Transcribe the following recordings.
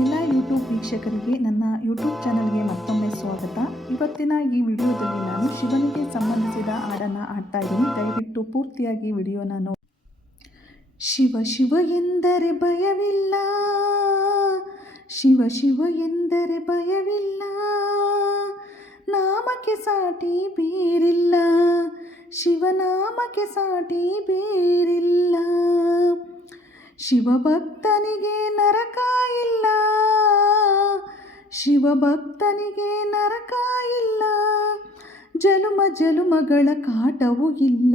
ಎಲ್ಲ ಯೂಟ್ಯೂಬ್ ವೀಕ್ಷಕರಿಗೆ ನನ್ನ ಯೂಟ್ಯೂಬ್ ಚಾನಲ್ಗೆ ಮತ್ತೊಮ್ಮೆ ಸ್ವಾಗತ. ಇವತ್ತಿನ ಈ ವಿಡಿಯೋದಲ್ಲಿ ನಾನು ಶಿವನಿಗೆ ಸಂಬಂಧಿಸಿದ ಹಾಡನ್ನು ಹಾಡ್ತಾ ಇದ್ದೀನಿ. ದಯವಿಟ್ಟು ಪೂರ್ತಿಯಾಗಿ ವಿಡಿಯೋನ ನೋಡಿ. ಶಿವ ಶಿವ ಎಂದರೆ ಭಯವಿಲ್ಲ. ಶಿವ ಶಿವ ಎಂದರೆ ಭಯವಿಲ್ಲ. ನಾಮಕ್ಕೆ ಸಾಟಿ ಬೇರಿಲ್ಲ. ಶಿವನಾಮಕ್ಕೆ ಸಾಟಿ ಬೇರಿಲ್ಲ ಶಿವಭಕ್ತನಿಗೆ ನರಕ ಇಲ್ಲ. ಶಿವಭಕ್ತನಿಗೆ ನರಕ ಇಲ್ಲ. ಜನುಮ ಜನುಮಗಳ ಕಾಟವೂ ಇಲ್ಲ.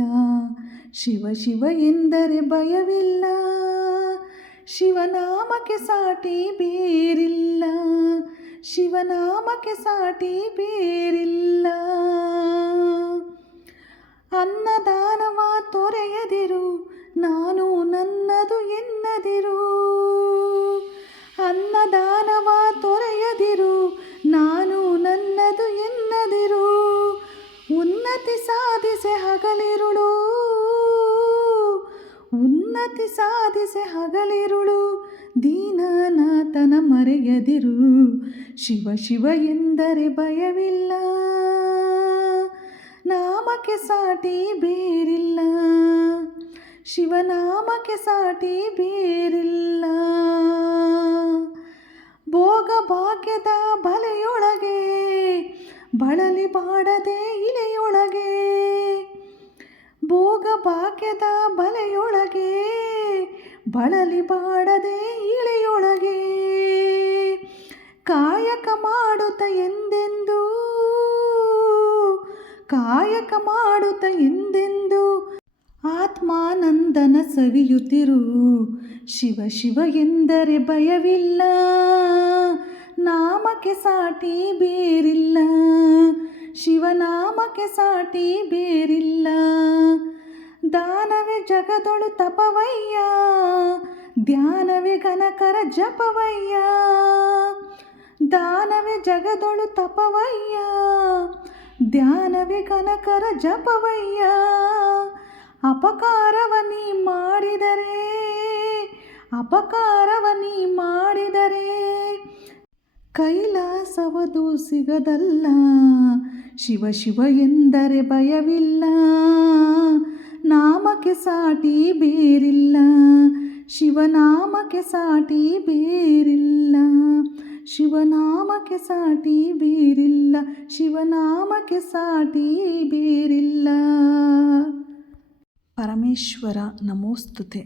ಶಿವ ಶಿವ ಎಂದರೆ ಭಯವಿಲ್ಲ. ಶಿವನಾಮಕ್ಕೆ ಸಾಟಿ ಬೇರಿಲ್ಲ. ಶಿವನಾಮಕ್ಕೆ ಸಾಟಿ ಬೇರಿಲ್ಲ. ಅನ್ನದಾನವ ತೊರೆಯದಿರು ನಾನು ನನ್ನದು ಎನ್ನದಿರು. ಅನ್ನದಾನವ ತೊರೆಯದಿರು, ನಾನು ನನ್ನದು ಎನ್ನದಿರು. ಉನ್ನತಿ ಸಾಧಿಸೆ ಹಗಲಿರುಳು. ಉನ್ನತಿ ಸಾಧಿಸೆ ಹಗಲಿರುಳು. ದೀನನಾಥನ ಮರೆಯದಿರು. ಶಿವ ಶಿವ ಎಂದರೆ ಭಯವಿಲ್ಲ. ನಾಮಕ್ಕೆ ಸಾಟಿ ಬೇರಿಲ್ಲ. ಶಿವನಾಮಕ್ಕೆ ಸಾಟಿ ಬೇರಿಲ್ಲ. ಭೋಗ ಭಾಗ್ಯದ ಬಲೆಯೊಳಗೆ, ಬಳಲಿ ಬಾಡದೆ ಇಲೆಯೊಳಗೆ, ಭೋಗ ಭಾಗ್ಯದ ಬಲೆಯೊಳಗೆ, ಬಳಲಿ ಬಾಡದೆ ಇಳೆಯೊಳಗೆ ಕಾಯಕ ಮಾಡುತ್ತ ಎಂದೆಂದು ಕಾಯಕ ಮಾಡುತ್ತ ಎಂದೆಂದು ಆತ್ಮಾನಂದನ ಸವಿಯುತ್ತಿರು. ಶಿವ ಶಿವ ಎಂದರೆ ಭಯವಿಲ್ಲ, ನಾಮಕ್ಕೆ ಸಾಟಿ ಬೇರಿಲ್ಲ. ಶಿವನಾಮಕ್ಕೆ ಸಾಟಿ ಬೇರಿಲ್ಲ, ದಾನವೇ ಜಗದೊಳು ತಪವಯ್ಯ, ಧ್ಯಾನವೇ ಘನಕರ ಜಪವಯ್ಯ. ದಾನವೇ ಜಗದೊಳು ತಪವಯ್ಯ ಧ್ಯಾನವೇ ಕನಕರ ಜಪವಯ್ಯ. ಅಪಕಾರವ ನೀ ಮಾಡಿದರೆ, ಅಪಕಾರವ ನೀ ಮಾಡಿದರೆ ಕೈಲಾಸವದು ಸಿಗದಲ್ಲ ಶಿವ ಶಿವ ಎಂದರೆ ಭಯವಿಲ್ಲ, ನಾಮಕ್ಕೆ ಸಾಟಿ ಬೇರಿಲ್ಲ. ಶಿವನಾಮಕ್ಕೆ ಸಾಟಿ ಬೇರಿಲ್ಲ. ಶಿವನಾಮಕ್ಕೆ ಸಾಟಿ ಬೇರಿಲ್ಲ ಶಿವನಾಮಕ್ಕೆ ಸಾಟಿ ಬೇರಿಲ್ಲ. ಪರಮೇಶ್ವರ ನಮೋಸ್ತುತೆ.